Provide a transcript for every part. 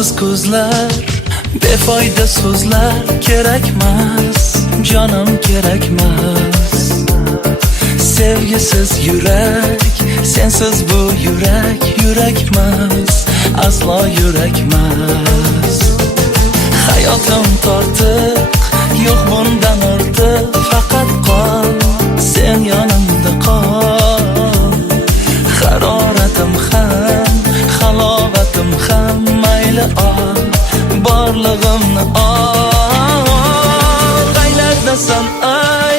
Yolsiz ko'zlar, befoyda so'zlar kerakmas, jonim kerakmas. Sevgisiz yurak, sensiz bu yurak yurakmas, aslo yurakmas. Hayotim tortiq, yo'q bundan ortiq, faqat qol, sen yonimda qol. Haroratim ham, halovatim ham, mayli ol, borlig'imni ol. Qaylardasan ay,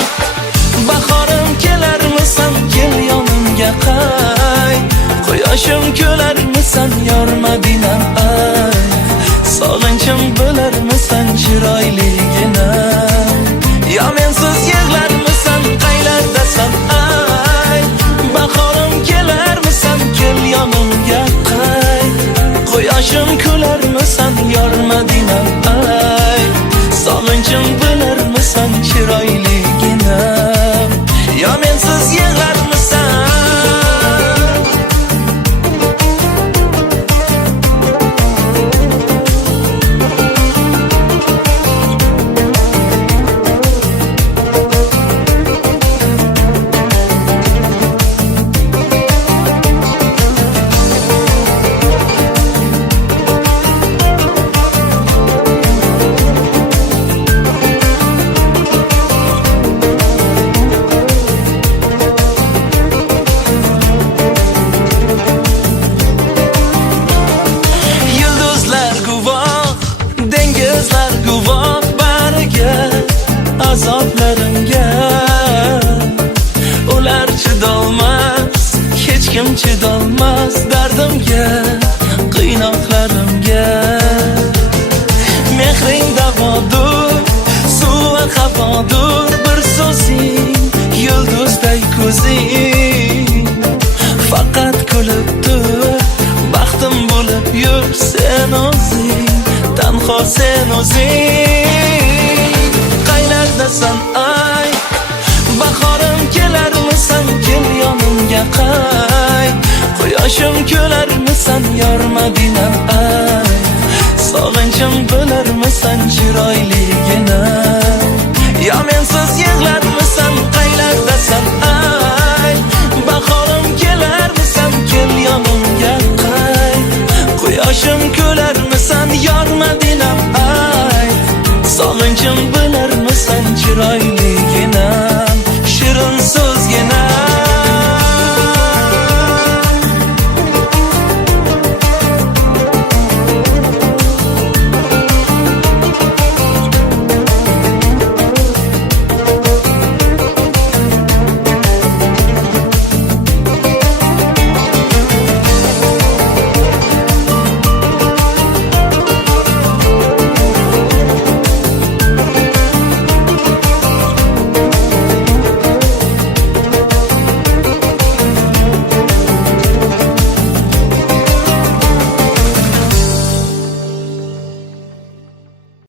bahorim kelarmisan, kel yonimga qayt. Quyoshim ko'larmisan, yor Madinam ay. Sog'inchim bo'larmisan, chiroyligina. Yo mensiz yig'larmisan, qaylardasan ay. Bahorim kelarmisan, kel yonimga qayt. Quyoshim ko'larmisan, yor Madinam ay. Sog'inchim bo'larmisan, chiroyligina. Yo mensiz yig'larmisan. Azoblarimga ular chidolmas, hech kim chidolmas dardimga, qiynoqlarimga. Mehring davodur, suvi havodur, bir so'zing, yulduzday ko'zing. Faqat kulib tur, baxtim bo'lib yur sen o'zing, tanho sen o'zing. Qaylardasan ay, bahorim kelarmisan, kel yonimga qayt. Quyoshim ko'larmisan, yor Madinam ay. Sog'inchim bo'larmisan, chiroyligina. Yo mensiz yig'larmisan, qaylardasan ay.